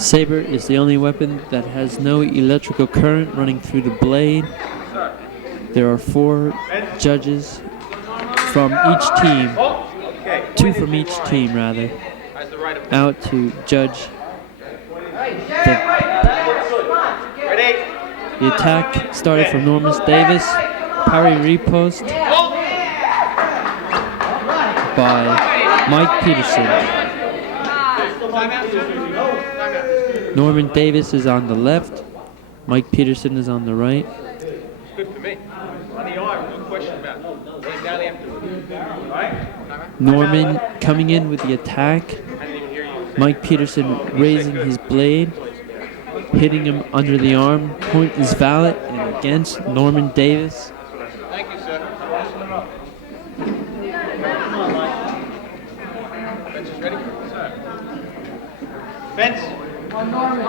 Saber is the only weapon that has no electrical current running through the blade. There are 4 judges from each team, 2 from each team rather, out to judge the attack. Started from Norman Davis, parry repost by Mike Peterson. Norman Davis is on the left, Mike Peterson is on the right. It's good for me. On the arm, no question about it. Lay down after. Norman coming in with the attack. Mike Peterson raising his blade, hitting him under the arm. Point is valid and against Norman Davis. Thank you, sir. Bench is ready? Sir. Bench. On Norman.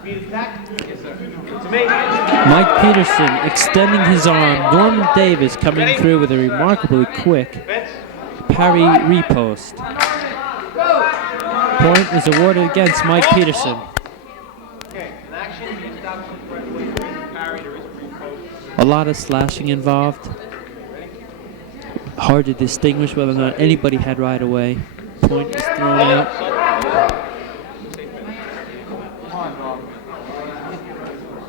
Speed attack? Yes, sir. To me. Mike Peterson extending his arm. Norman Davis coming through with a remarkably quick parry repost. Point is awarded against Mike Peterson. A lot of slashing involved. Hard to distinguish whether or not anybody had right away. Point is thrown out.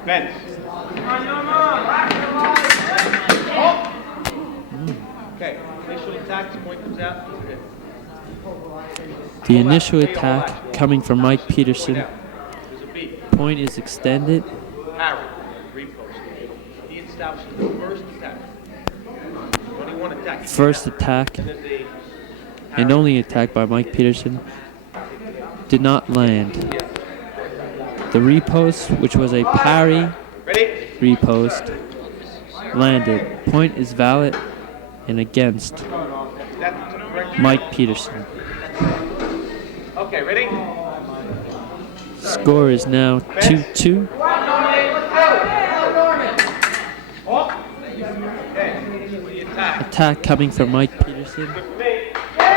Bench. Okay, initial attack, the point comes out. The initial attack coming from Mike Peterson. Point is extended. Parry, repost. He establishes the first attack. Only one attack. First attack and only attack by Mike Peterson did not land. The repost, which was a parry repost, landed. Point is valid and against Mike Peterson. Okay, ready? Score is now 2-2. Attack coming from Mike Peterson.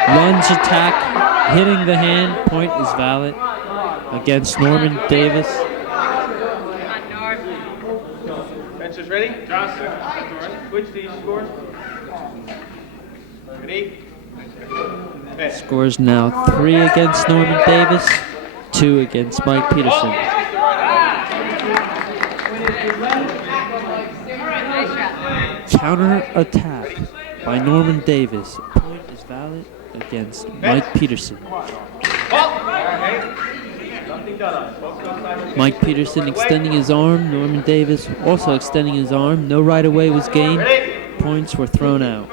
Lunge attack, hitting the hand. Point is valid against Norman Davis. Bench is ready? Switch these scores. Ready? Scores now 3 against Norman Davis, 2 against Mike Peterson. Counter attack by Norman Davis. Point is valid against Mike Peterson. Mike Peterson extending his arm. Norman Davis also extending his arm. No right of way was gained. Points were thrown out.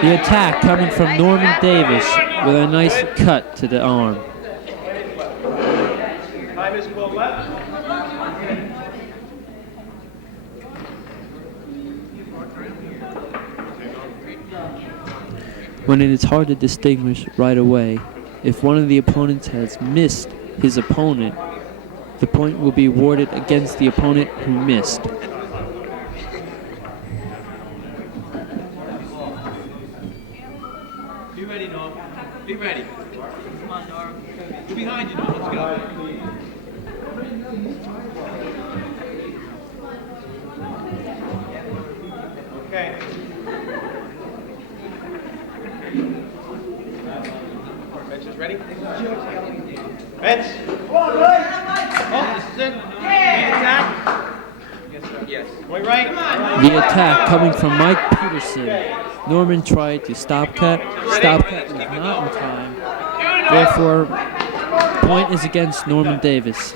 The attack coming from Norman Davis with a nice cut to the arm. Time is 12 left. When it is hard to distinguish right away, if one of the opponents has missed his opponent, the point will be awarded against the opponent who missed. Be ready, Norm. Be ready. Come on, Norm. We're behind you, Norm. Let's go. Okay. Bench is ready? Bench. Oh, this is it. Lead attack. Yes, sir. Yes. Point right. The attack coming from Mike Peterson. Norman tried to stop cut. Stop cut was not in time. Therefore, point is against Norman Davis.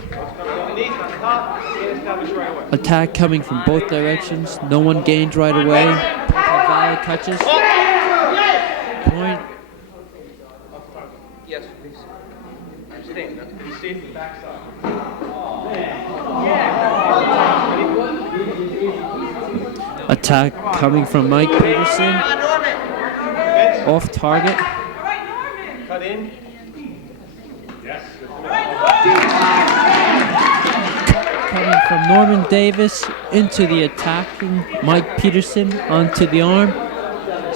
Attack coming from both directions. No one gained right away. Valid touches. Point. Yes, please. Stand. You see it from the backside. Attack coming from Mike Peterson. Off target. Cut in. Yes. Coming from Norman Davis into the attacking Mike Peterson onto the arm.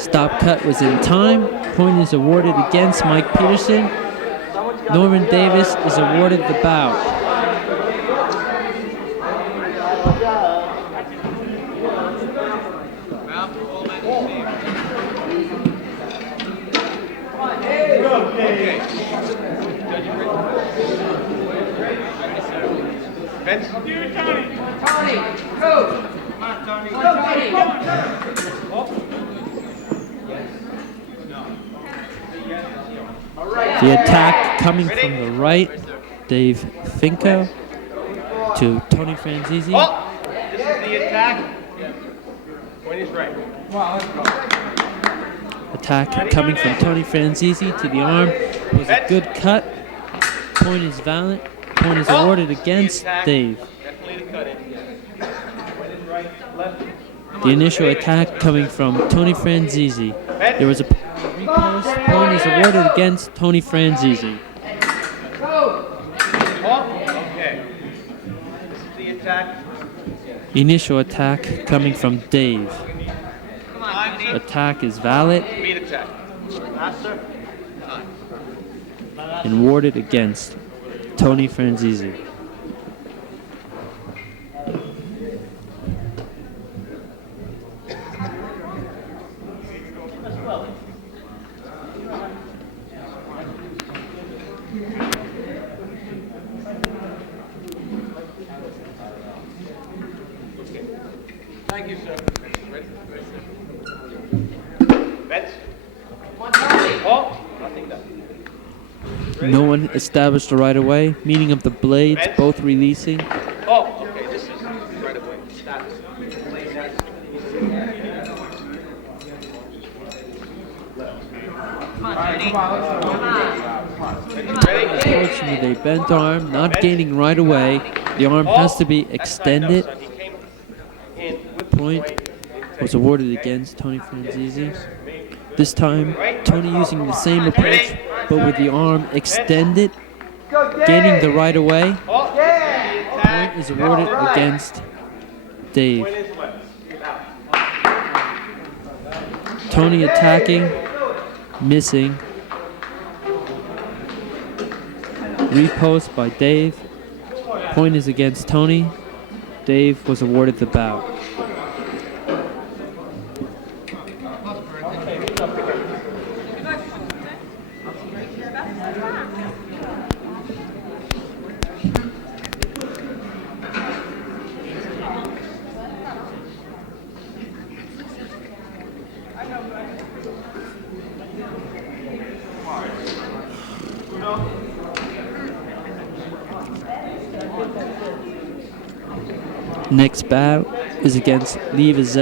Stop cut was in time. Point is awarded against Mike Peterson. Norman Davis is awarded the bout. Vince? Tony, coach. Come on, Tony. The attack coming from the right, Dave Finko to Tony Franzese. Oh, this is the attack. Point is right. Attack coming from Tony Franzese to the arm was a good cut. Point is valid. Point is awarded against Dave. Definitely the cut in. Point is right, left. The initial attack coming from Tony Franzese. There was a repost. Point is awarded against Tony Franzese. Okay. This is the attack. Initial attack coming from Dave. Attack is valid Speed attack. Faster. and awarded against Tony Franzese. Thank you, sir. Vince? Oh, nothing done. No one established the right of way, meaning of the blades both releasing. Oh, okay, this is right away. Status. Ready? Approaching with a bent arm, not gaining right away. The arm has to be extended. Point was awarded against Tony Franzese. This time, Tony using the same approach, but with the arm extended, gaining the right of way. Point is awarded against Dave. Tony attacking, missing. Repost by Dave. Point is against Tony. Dave was awarded the bout. Next bout is against Lisa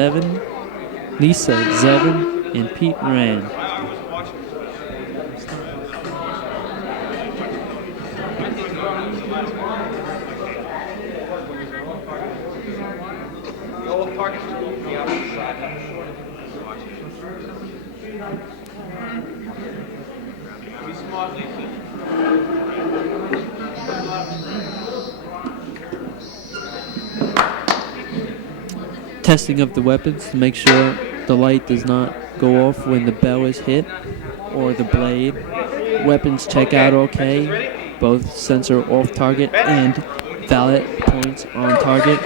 Zevin, and Pete Rand. Be smart, Lisa. Testing of the weapons to make sure the light does not go off when the bell is hit or the blade. Weapons check out okay. Both sensor off target and valid points on target.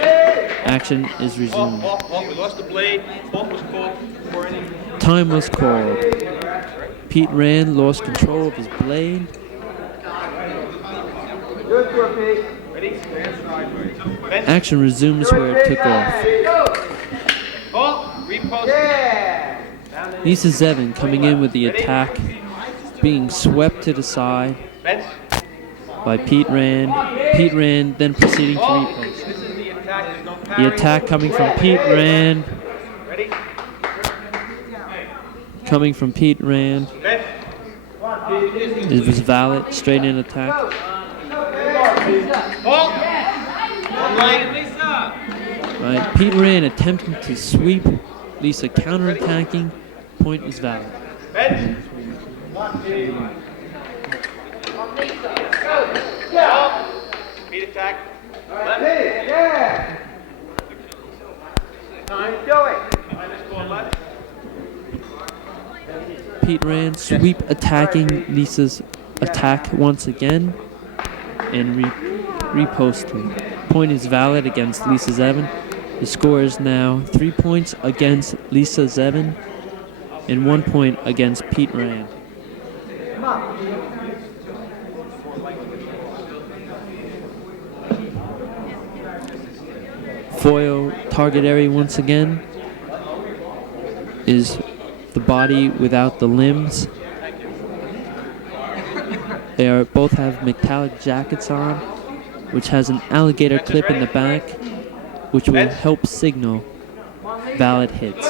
Action is resumed. We lost the blade. Fault was called for any. Time was called. Pete Rand lost control of his blade. Ready? Action resumes where it took off. Oh, repost. Lisa Zevin coming in with the attack, being swept to the side Vince? by Pete Rand. Pete Rand then proceeding to repost. This is the attack. There's no The parry. attack coming from Pete Rand. Ready? Coming from Pete Rand. Vince? It was valid, straight in attack. Oh! One line. Right, Pete Rand attempting to sweep. Lisa counterattacking. Point is valid. Vince? Speed attack. Left. Time. Time is called left. Pete Rand sweep attacking Lisa's attack once again and reposting. Point is valid against Lisa Zevin. The score is now 3 points against Lisa Zevin and 1 point against Pete Rand. Foil target area once again is the body without the limbs. They both have metallic jackets on, which has an alligator clip in the back, which will help signal valid hits.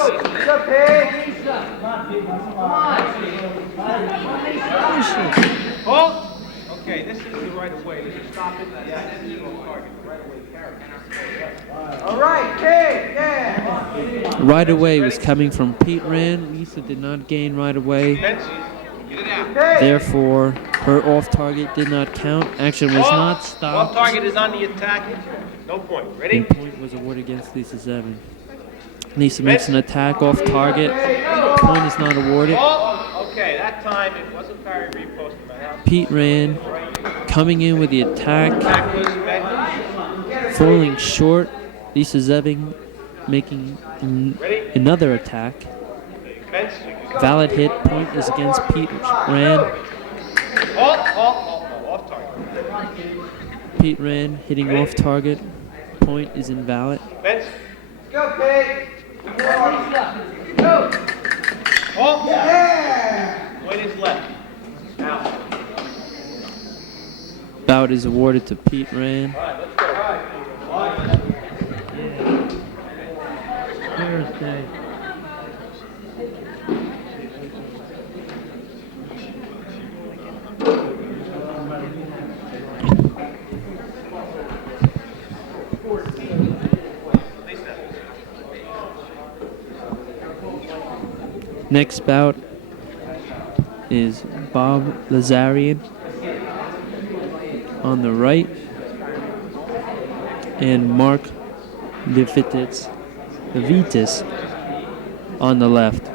Hold. Okay, this is the right of way. Did you stop it? Yeah, this is the target. Right of way character. All right, Kate. Yeah. Right away was coming from Pete Rand. Lisa did not gain right away. Therefore, her off target did not count. Action was not stopped. Off target is on the attack. No point. Ready? And point was awarded against Lisa Zevin. Lisa makes an attack off target. Point is not awarded. Okay, that time it wasn't parry repost. Pete Rand coming in with the attack, falling short. Lisa Zevin making another attack. Valid hit. Point is against Pete Rand. Off target. Pete Rand hitting off target. Point is invalid. Go, Pete. Go. Point is left. Now. Bout is awarded to Pete Rand. Thursday. Next bout is Bob Lazarian on the right and Mark Levitis on the left.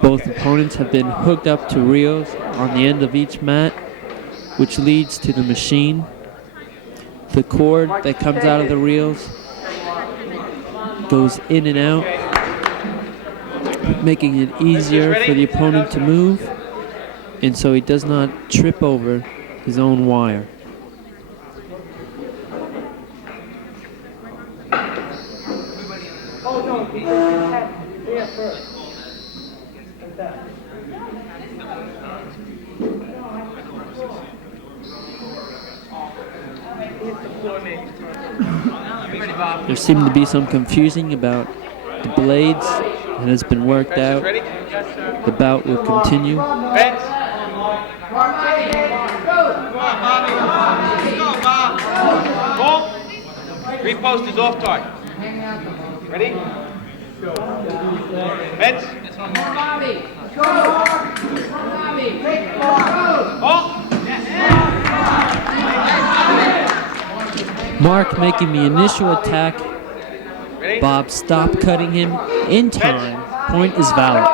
Both opponents have been hooked up to reels on the end of each mat, which leads to the machine. The cord that comes out of the reels goes in and out, making it easier for the opponent to move, and so he does not trip over his own wire. There seemed to be some confusing about the blades. It has been worked out. The bout will continue. Repost is off target. Ready? Fence. Mark making the initial attack. Bob stopped cutting him in time. Point is valid.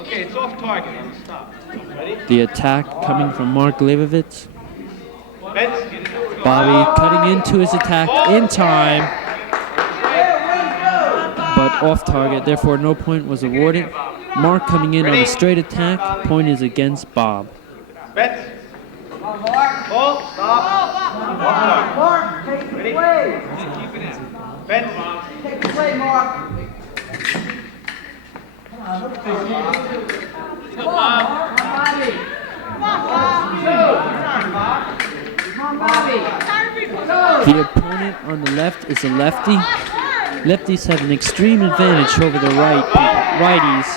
Okay, it's off target. Stop. Ready? The attack coming from Mark Leibovitz. Bobby cutting into his attack in time, but off target. Therefore, no point was awarded. Mark coming in on a straight attack. Point is against Bob. Stop. Mark, take the play. Keep it in. Take the play, Mark. Come on, Bobby. The opponent on the left is a lefty. Lefties have an extreme advantage over the righties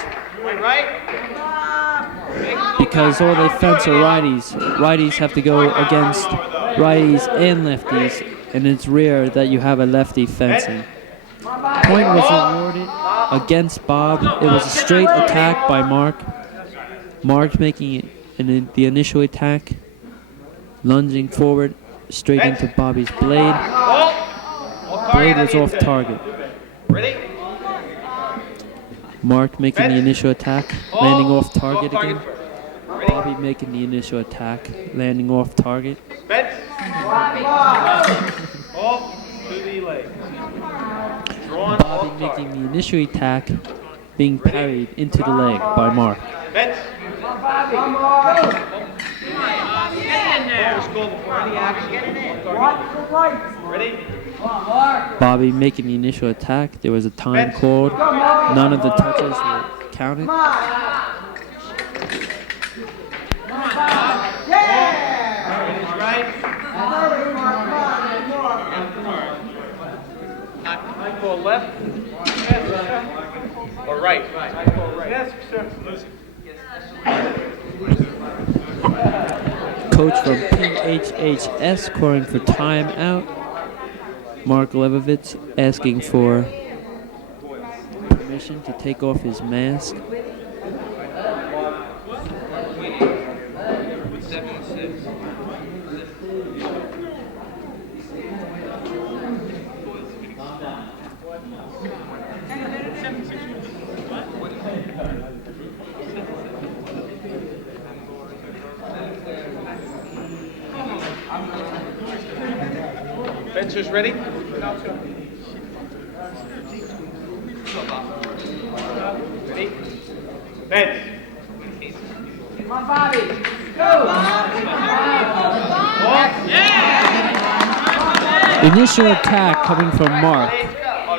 because all they fence are righties. Righties have to go against righties and lefties, and it's rare that you have a lefty fencing. Point was awarded against Bob. It was a straight attack by Mark. Mark making it the initial attack, lunging forward straight into Bobby's blade. Blade was off target. Mark making the initial attack, landing off target again. Bobby making the initial attack, landing off target. Bobby making the initial attack, being parried into the leg by Mark. Bobby making the initial attack. There was a time called. None of the touches were counted. I call left or right? Yes, sir. Coach from PHHS calling for timeout. Mark Levovitz asking for permission to take off his mask. Fencers ready? Ready? Fence. Come on, Bobby. Go. Initial attack coming from Mark.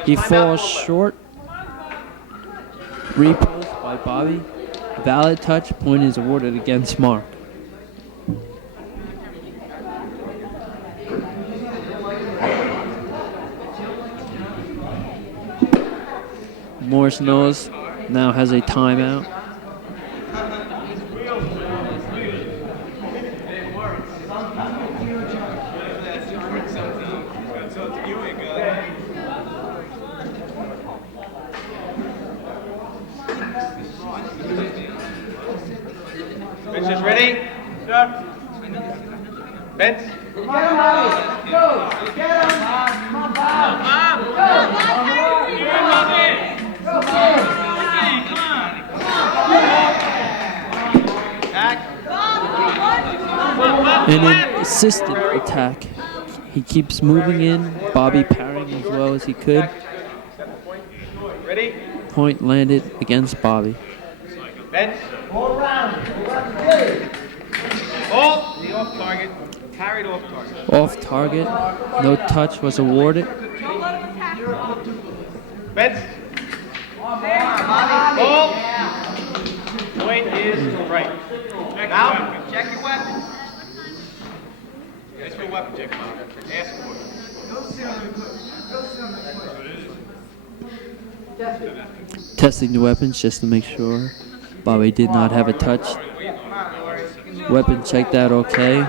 He falls short. Repost by Bobby. Valid touch. Point is awarded against Mark. Morris Knolls now has a timeout. Benches ready? Sir. Bench. Get him, Bobby. Go. Get him. Come on, Bob. Go. Go, Bobby. And an assisted attack. He keeps moving in. Bobby parrying as well as he could. Ready? Point landed against Bobby. Bench. All around. Ball. The off target. Carried off target. Off target. No touch was awarded. Bench. Ball. Point is right. Now, check your weapon. Ask for a weapon check, Bob. Ask for it. Testing the weapons just to make sure. Bobby did not have a touch. Weapon checked out okay.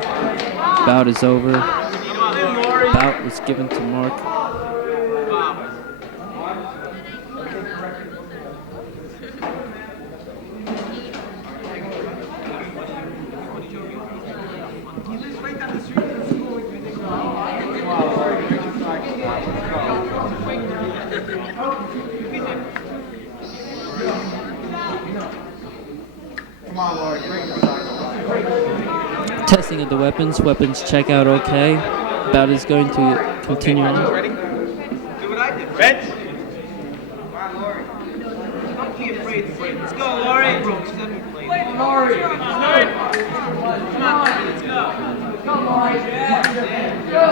Bout is over. Bout was given to Mark. Testing of the weapons. Weapons check out okay. Bout is going to continue on. Ready? Do what I did. Bench. Come on, Lori. Don't be afraid to play. Let's go, Lori. Lori. Come on, let's go. Come on, yeah. Go.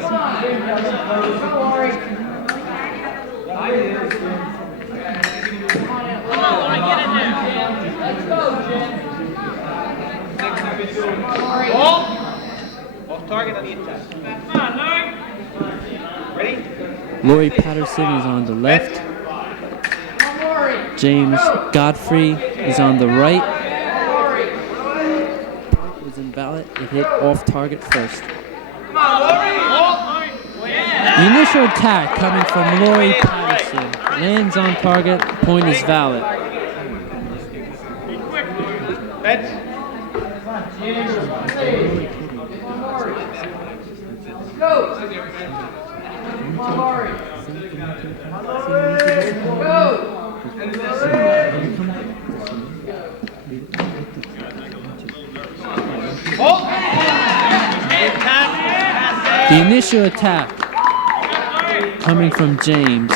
Come on. Go, Lori. Come on, Lori, get in there. Let's go, Jen. Ball. Off target on the attack. Come on, Lori. Ready? Lori Patterson is on the left. James Godfrey is on the right. Point was invalid. It hit off target first. Come on, Lori. Ball. Yeah. The initial attack coming from Lori Patterson lands on target. Point is valid. Bench. Go! Come on, Lori. Go! The initial attack coming from James.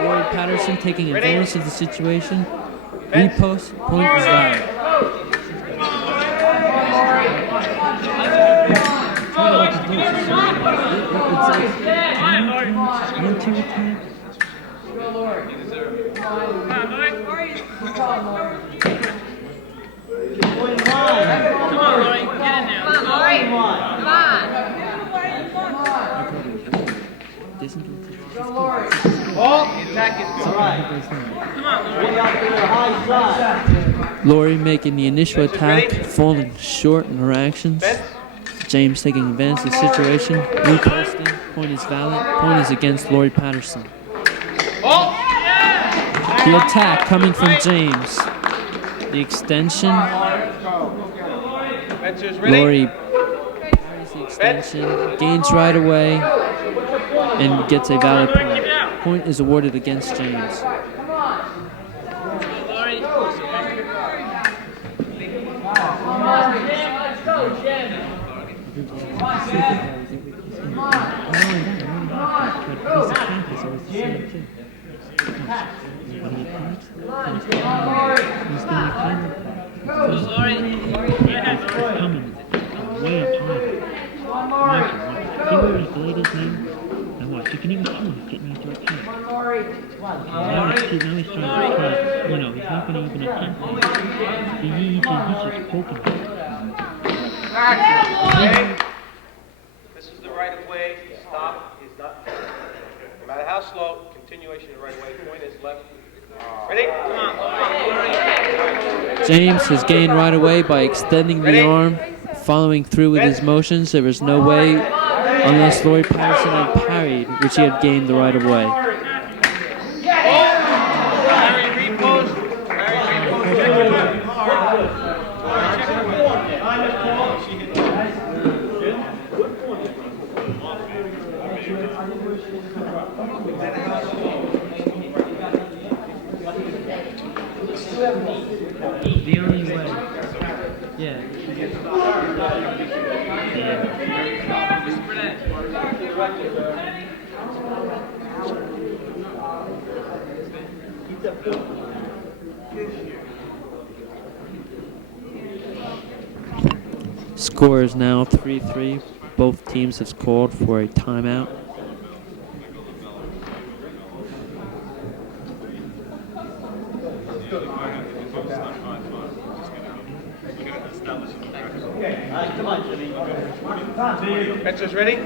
Lori Patterson taking advantage of the situation. Repost, point is valid. Lori making the initial attack, falling short in her actions. James taking advantage of the situation, reposting, point is valid, point is against Lori Patterson. The attack coming from James. The extension. Lori parries the extension, gains right away, and gets a valid point. Point is awarded against James. You can even see him getting into a kick. Now he's trying to try, you know, he's not going to even attempt it. He's just poking him. This is the right of way. Stop is not. No matter how slow, continuation of the right of way. Point is left. Ready? Come on. James has gained right away by extending the arm, following through with his motions. There was no way unless Lori Patterson had parried, which he had gained the right of way. The only way. Yeah. Score is now 3-3. Both teams have called for a timeout. Benchers ready?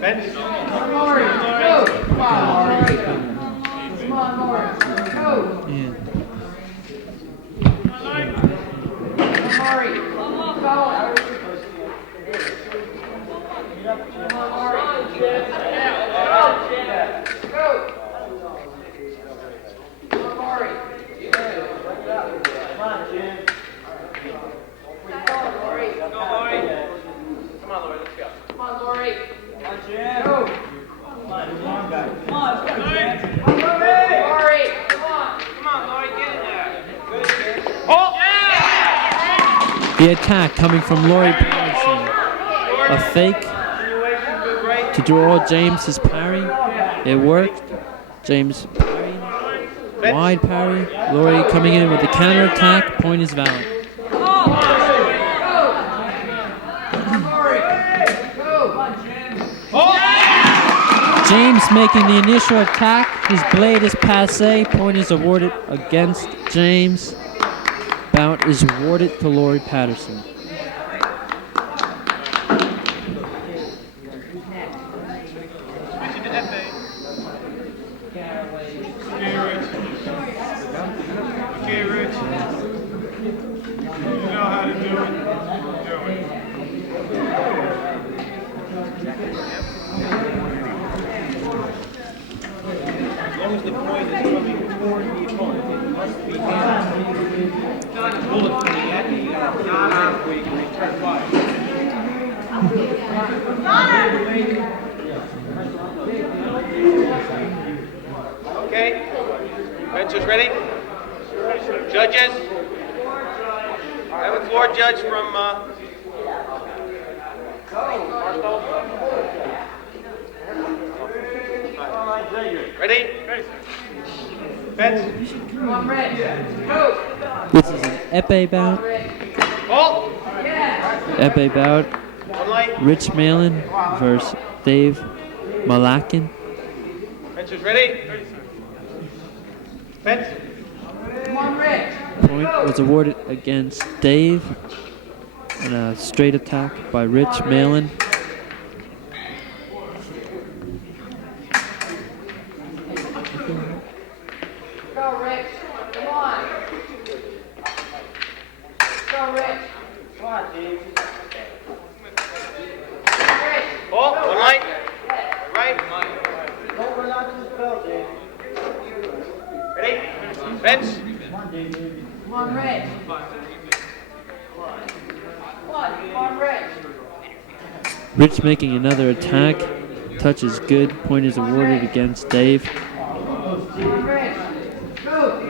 Bench. Come on, Lori. Go. Come on, Lori. Come on, Lori. Go. Yeah. Come on, Lori. Go. Come on, Lori. Go. Go. Come on, Lori. Come on, Jim. Come on, Lori. Go, Lori. Come on, Lori, let's go. Come on, Lori. Come on, Jim. Go. Come on, come on, guys. Come on, let's go, Jim. Come on, Lori. Come on. Come on, Lori, get in there. Good, Jim. Oh! The attack coming from Lori Patterson. A fake to draw James's parry. It worked. James parry. Wide parry. Lori coming in with the counter attack. Point is valid. James making the initial attack. His blade is passé. Point is awarded against James. Bout is awarded to Lori Patterson. Okay, Rich. You know how to do it. Do it. the point is coming toward the opponent, it must be handled. The bullet's coming at you, you gotta put it where you can return fire. Okay. Benchers ready? Judges? I have a floor judge from Ready? Bench. Come on, Rich. Go. This is an epee bout. Halt. Epee bout. One light. Rich Malin versus Dave Malakin. Benchers ready? Bench. Come on, Rich. Point was awarded against Dave. And a straight attack by Rich Malin. Go, Rich. Come on. Go, Rich. Come on, Dave. Rich. Halt. One light. Right. Don't run out to the bell, Dave. Ready? Bench. Come on, Rich. Come on, Rich. Rich making another attack. Touch is good. Point is awarded against Dave. Come on, Rich. Go.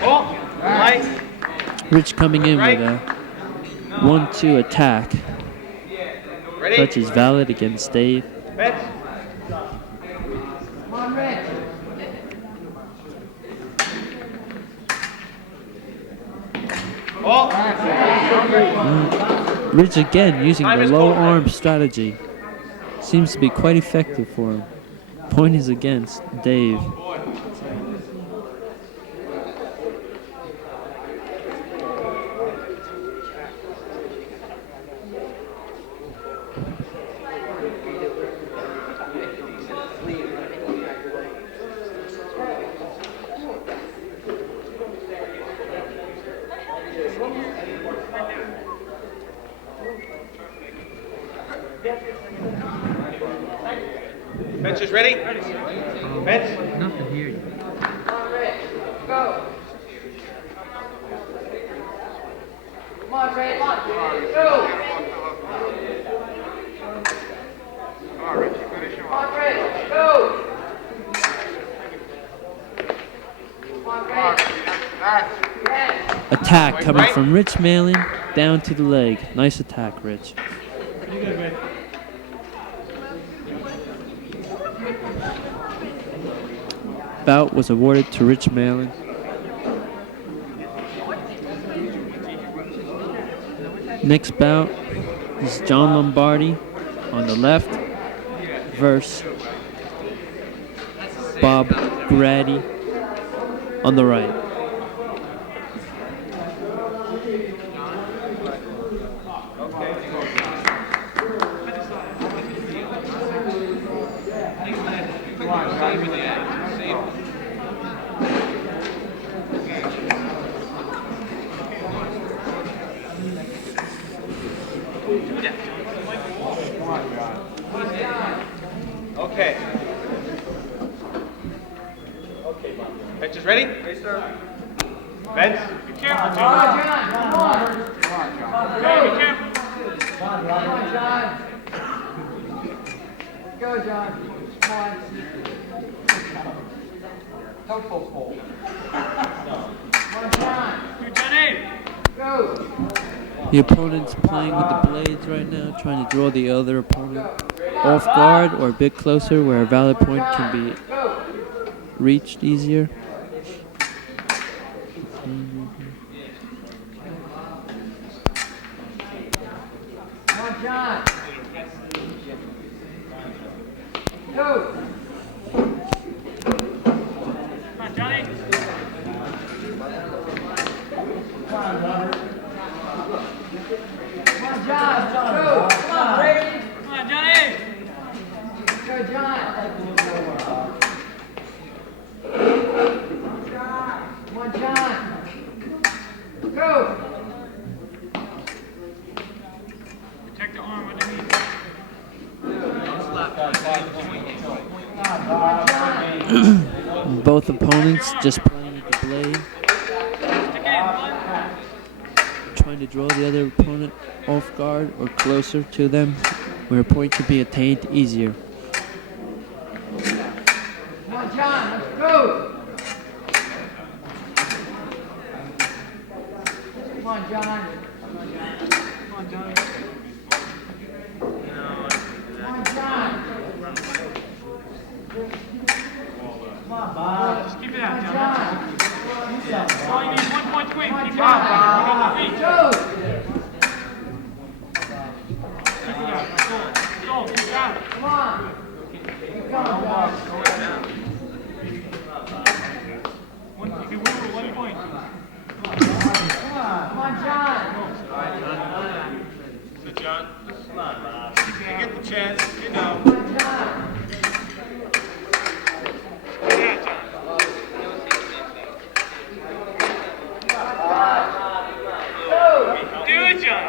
Halt. One light. Rich coming in with a 1-2 attack. Ready? Touch is valid against Dave. Bench. Come on, Rich. Halt. Rich again using the low arm strategy. Seems to be quite effective for him. Point is against Dave. Benchers ready? Bench. Nothing here. Come on, Rich. Go. Come on, Rich. Go. Come on, Rich. Go. Come on, Rich. Yes. Attack coming from Rich Malin down to the leg. Nice attack, Rich. Bout was awarded to Rich Malin. Next bout is John Lombardi on the left versus Bob Grady on the right. Okay. Benchers ready? Yes, sir. Bench. Be careful, Come on, John. Come on. Go. Be careful. Come on, John. Go, John. Come on. Don't pull pole. Come on, John. Go. The opponent's playing with the blades right now, trying to draw the other opponent off guard or a bit closer where a valid point can be reached easier. Come on, John. Go. Come on, Johnny. Come on, John. Go. Come on, Brady. Come on, Johnny. Go, John. Come on, John. Go. Protect the arm underneath. Come on, John. Both opponents just playing at the blade, trying to draw the other opponent off guard or closer to them, where a point could be attained easier. Come on, John, let's go. Come on, John. Come on, John. Come on, John. Come on, Bob. Just keep it out, Come on, John. John. All you need is 1 point quick. Come on, Keep it John. out. Let's Keep go. it out. Go. Keep it out. Come on. Keep going, John. If you win with 1 point. Come on, John. So John, you get the chance, you know. Come on, John. Do it, John.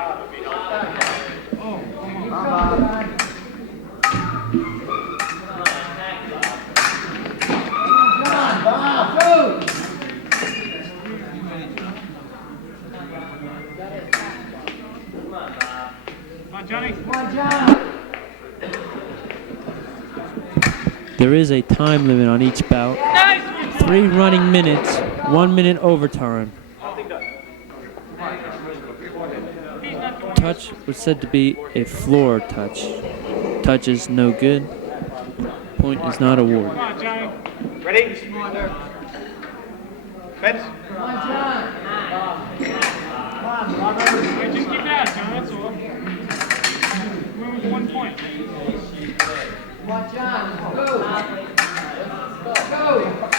Come on, Johnny. Come on, John. There is a time limit on each bout. Nice. 3 running minutes, 1 minute overtime. Touch was said to be a floor touch. Touch is no good. Point is not awarded. Come on, Johnny. Ready? Fence. Come on, John. Come on, Robert. All right, just keep it out, John. That's all. Win with 1 point. Come on, John. Let's go. Let's go. All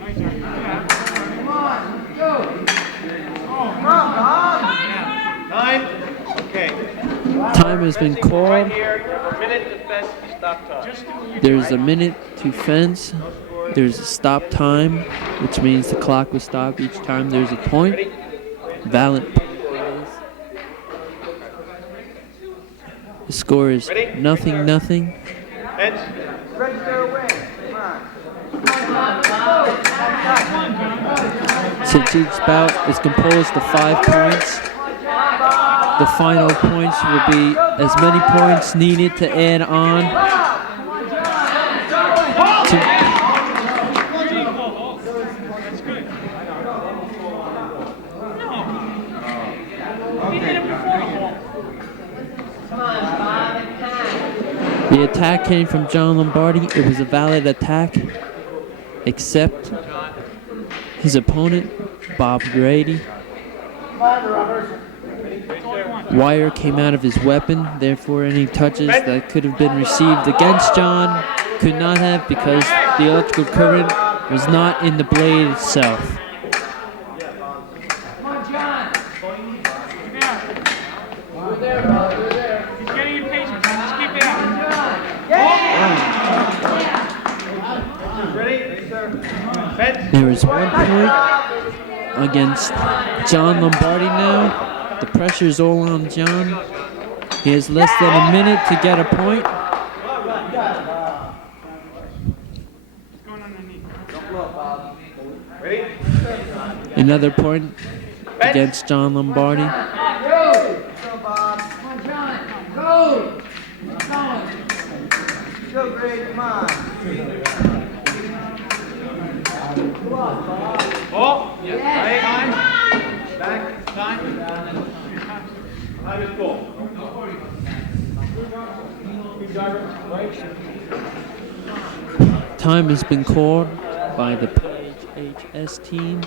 right, John. Keep it out. Come on, let's go. Come on, Bob. 9. Okay. Time has been Right called. here. You have a minute to fence. Stop time. Just do what you There's a minute to fence. There's a stop time, which means the clock will stop each time there's a point. Valid. The score is nothing. Fence. Register away. Come on. Since each bout is composed of 5 points, the final points will be as many points needed to add on to That's good. No. He did it before. the attack came from John Lombardi. It was a valid attack, except his opponent, Bob Grady. Wire came out of his weapon, therefore any touches that could have been received against John could not have, because the electrical current was not in the blade itself. Come on, John. Keep it out. We're there, brother. We're there. He's getting impatient. Just keep it out. Ready? Fence. There is 1 point against John Lombardi now. The pressure is all on John. He has less than a minute to get a point. What's going on underneath? Ready? Come Another point against John Lombardi. on, John. Go. Keep going. Go, Greg. Come on. Ball. Yes. Time. Back. Time. Time is full. Time has been called by the PHHS team.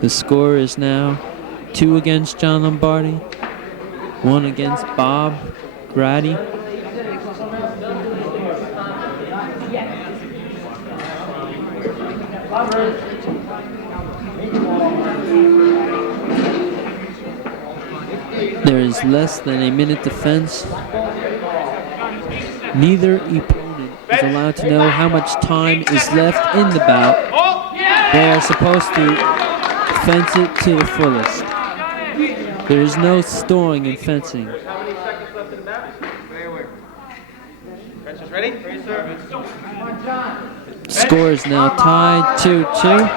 The score is now 2 against John Lombardi, 1 against Bob Grady. There is less than a minute to fence. Neither opponent is allowed to know how much time is left in the bout. Ball. They are supposed to fence it to the fullest. There is no stalling in fencing. How many seconds left in the match? Fencers ready? Ready, sir. Score is now tied 2-2.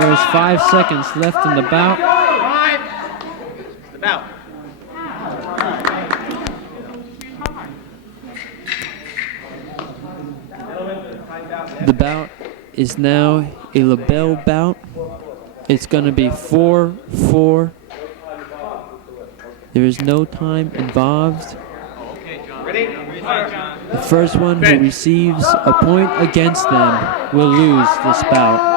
There is 5 seconds left in the bout. 5. The bout. The bout is now a label bout. It's going to be 4-4. There is no time involved. Ready? The first one who receives a point against them will lose this bout.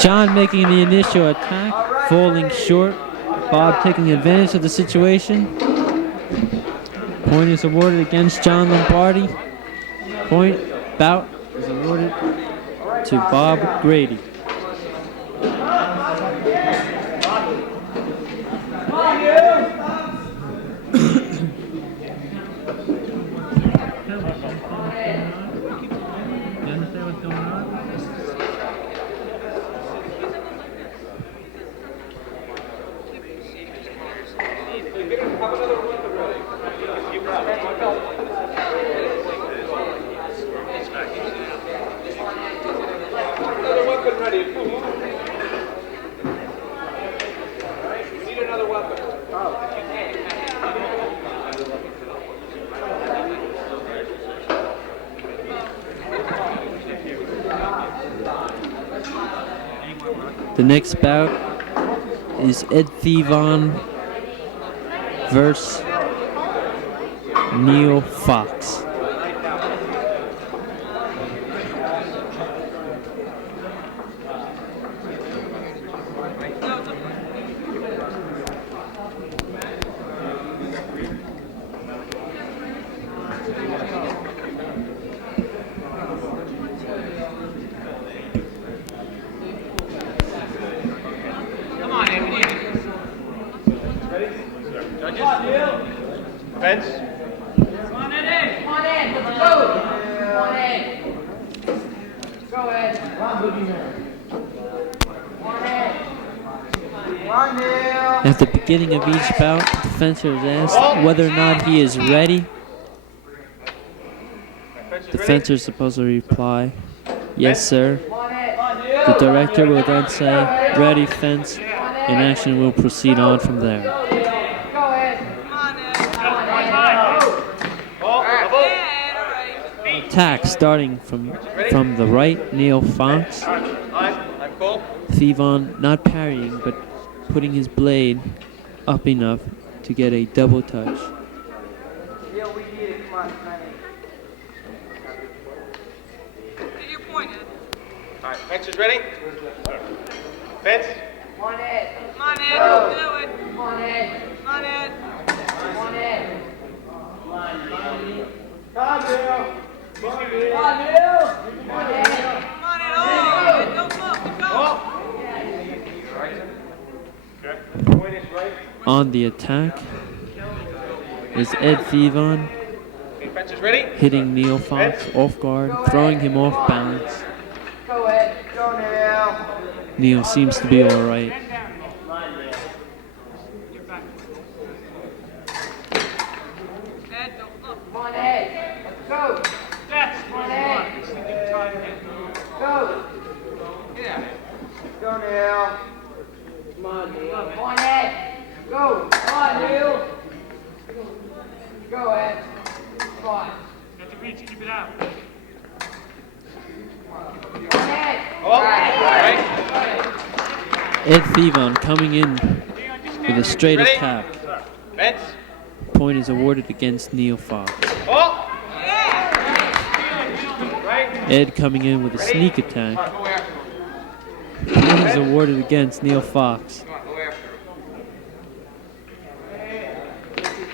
John making the initial attack, falling short. Bob taking advantage of the situation. Point is awarded against John Lombardi. Point bout is awarded to Bob Grady. You understand what's going on? Another weapon ready. We need another weapon. The next bout is Ed Thevon versus Neil Fox. Fence. Come on in. Let's go. Come on in. Go ahead. Come on, Neil. At the beginning of each bout, the fencer is asked whether or not he is ready. The fencer is supposed to reply, "Yes, sir." The director will then say, "Ready, fence," and action will proceed on from there. Go ahead. Attack starting from the right, Neil Fox. I'm cool. Thevon not parrying, but putting his blade up enough to get a double touch. Yeah, we need it. Come on, Manny. Get your point, Ed. All right, fencers ready? Fence. Come on, Ed. Come on, Ed. Don't do it. Come on, Ed. Come on, Ed. Come on, Ed. Come on, Neil. Come on, Neil. Come on, Ed. Come on, Ed. Oh, Ed, don't look. Go. Point is right. On the attack is Ed Thevon Okay, fencers ready? hitting Neil Fox off guard, throwing him off balance. Go ahead. Go, Neil. Neil seems to be alright. Ed, don't look. Come on, Ed. Let's go. Come on, Ed. Go. Go, Neil. Come on, Neil. Come on, Ed. Go. Come on, Neil. Go, Ed. Come on. Got the reach, keep it out. Come on, Ed. Oh, right. Ed Thevon coming in with a straight Ready? attack. Fence. Point is awarded against Neil Fox. Oh. Right. Ed coming in with a sneak attack. Come on, go after him. Point is awarded against Neil Fox. Come on, go after him.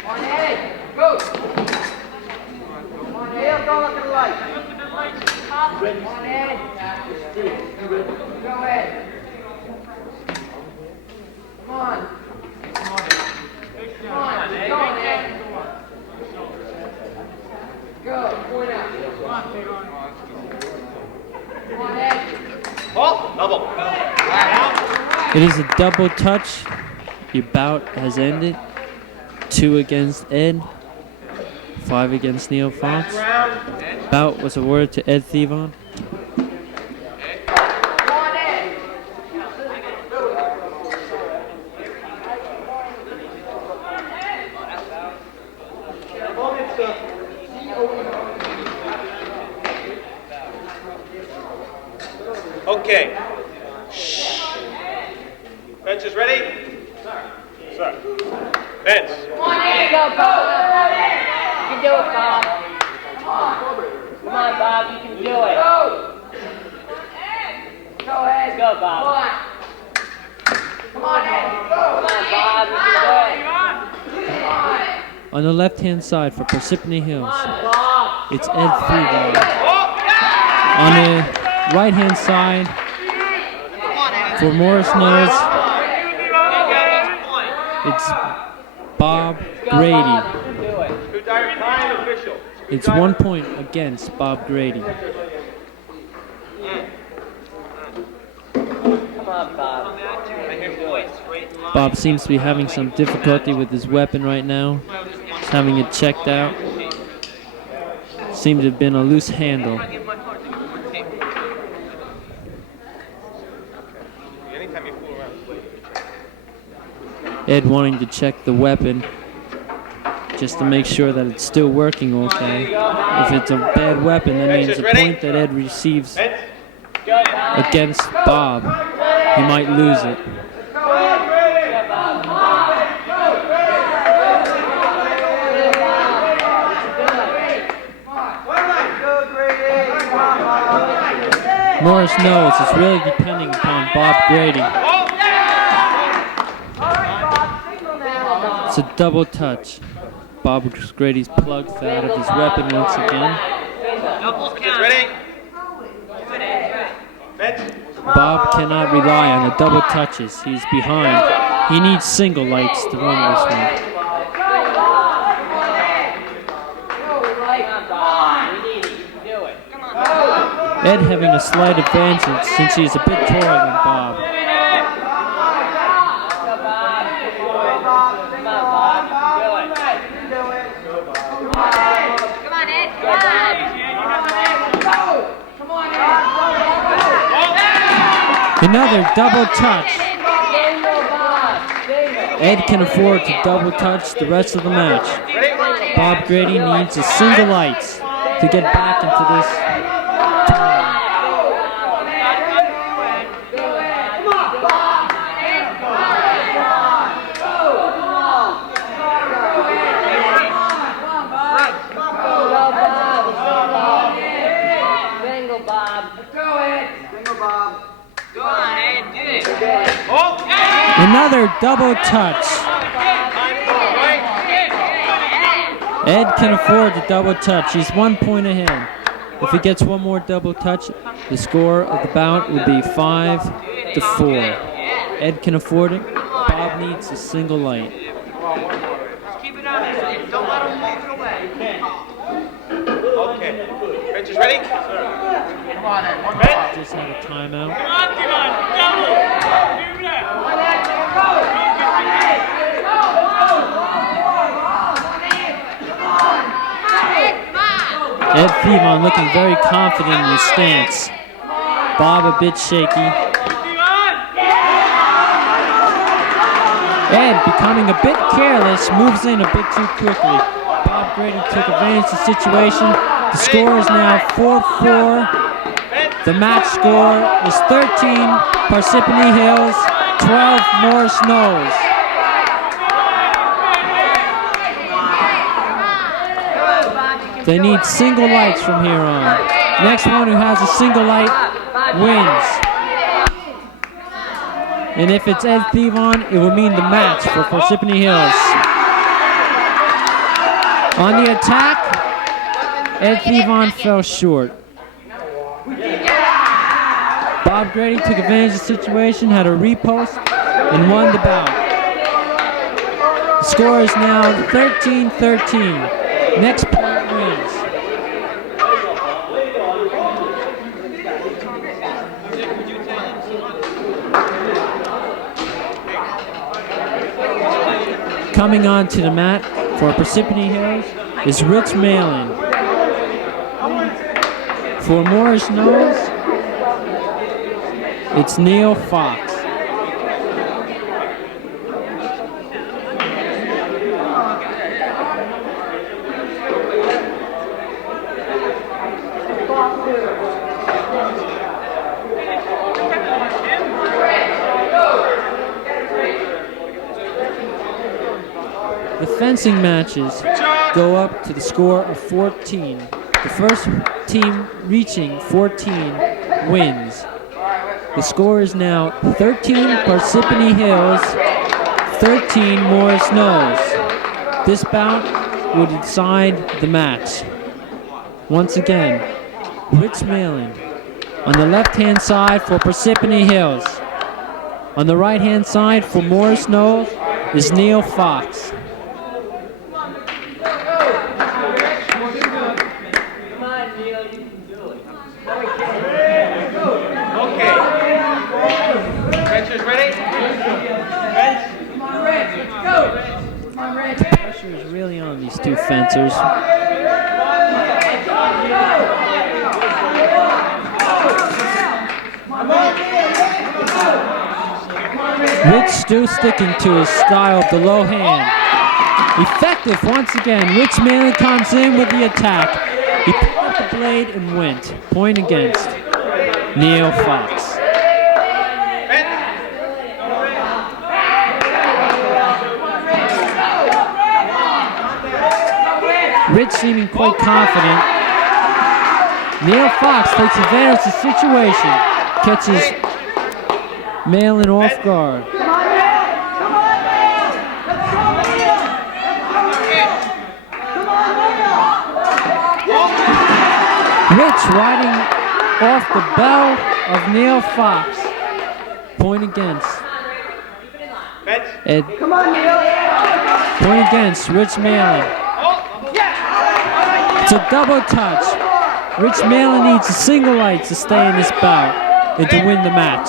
Come on, Ed. Go. Come on, Neil. Go look at the light. Come on, Ed. Go, Ed. Come on. It is a double touch. Your bout has ended. 2 against Ed. 5 against Neil Fox. Bout was awarded to Ed Thevon. Okay. Bench is ready? Sir. Bench. Go, Bob. You can do it, Bob. Come on, Bob. You can do it. Go ahead. Go, Bob. Come on, Ed. Come on, Bob. You can do it. On the left-hand side for Parsippany Hills, Bob. it's Ed Thevon. On the right-hand side for Morris Knolls, it's Bob Grady. It's 1 point against Bob Grady. Come on, Bob. Bob seems to be having some difficulty with his weapon right now. He's having it checked out. Seemed to have been a loose handle. Ed wanting to check the weapon just to make sure that it's still working okay. If it's a bad weapon, that means the point that Ed receives against Bob, he might lose it. Morris knows it's really depending upon Bob Grady. It's a double touch. Bob Grady's plugged out of his weapon once again. Ready? Bob cannot rely on the double touches. He's behind. He needs single lights to win this one. Ed having a slight advantage since he's a bit taller than Bob. Another double touch. Ed can afford to double touch the rest of the match. Bob Grady needs a single lights to get back into this tournament. Another double touch. Ed can afford the double touch. He's 1 point ahead. If he gets one more double touch, the score of the bout would be 5-4. Ed can afford it. Bob needs a single light. Keep it on his head. Don't let him move it away. Okay. Bench is ready? Come on, Ed. One Bench. Just had a timeout. Come on, double. Do that. Ed Thevon looking very confident in his stance. Bob a bit shaky. Ed becoming a bit careless, moves in a bit too quickly. Bob Grady took advantage of the situation. The score is now 4-4. The match score is 13 Parsippany Hills, 12 Morris Knolls. They need single lights from here on. Next one who has a single light wins. And if it's Ed Thevon, it will mean the match for Parsippany Hills. On the attack, Ed Thevon fell short. Bob Grady took advantage of the situation, had a repost, and won the bout. The score is now 13-13. Next point wins. coming onto the mat for Parsippany Hills is Rich Malin. For Morris Knolls, it's Neil Fox. The fencing matches go up to the score of 14. The first team reaching 14 wins. The score is now 13 Parsippany Hills, 13 Morris Knolls. This bout will decide the match. Once again, Rich Malin on the left-hand side for Parsippany Hills. On the right-hand side for Morris Knolls is Neil Fox. The pressure is really on these two fencers. Rich still sticking to his style of the low hand. Effective once again. Rich Malin comes in with the attack. He picked up the blade and went. Point against Neil Fox. Rich seeming quite confident. Neil Fox takes advantage of the situation. Catches Malin off guard. Rich riding off the bell of Neil Fox. Point against. Ed. Point against Rich Malin. It's a double touch. Rich Malin needs a single light to stay in this bout and to win the match.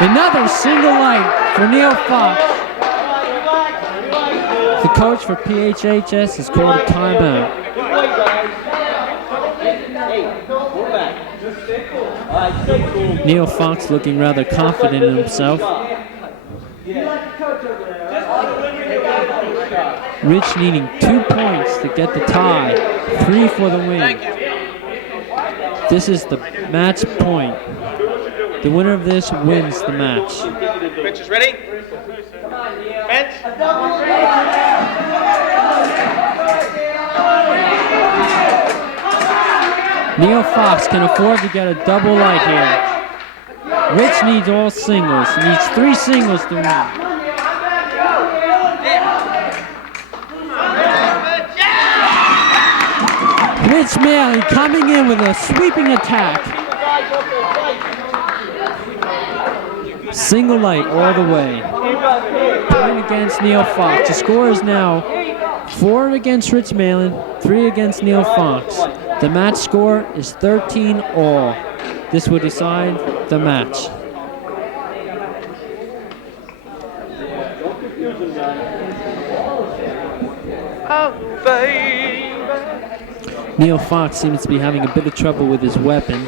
Another single light for Neil Fox. The coach for PHHS has called a timeout. Neil Fox looking rather confident in himself. Rich needing 2 points to get the tie, 3 for the win. This is the match point. The winner of this wins the match. Rich is ready? Fence. Neil Fox can afford to get a double light here. Rich needs all singles. He needs 3 singles to win. Rich Malin coming in with a sweeping attack. Single light all the way. Point against Neil Fox. The score is now 4 against Rich Malin, 3 against Neil Fox. The match score is 13 all. This will decide the match. Neil Fox seems to be having a bit of trouble with his weapon.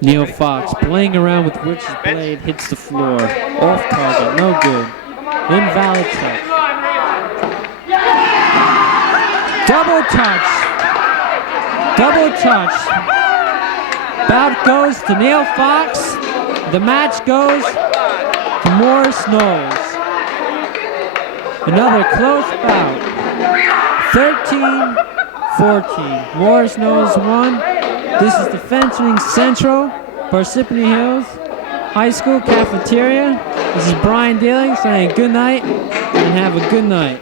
Neil Fox playing around with Rich's blade, hits the floor. Off target, no good. Invalid touch. Double touch. Double touch. Bout goes to Neil Fox. The match goes to Morris Knolls. Another close bout. 13-14. Morris Knolls won. This is the Fencing Central, Parsippany Hills High School Cafeteria. This is Brian Daly saying good night and have a good night.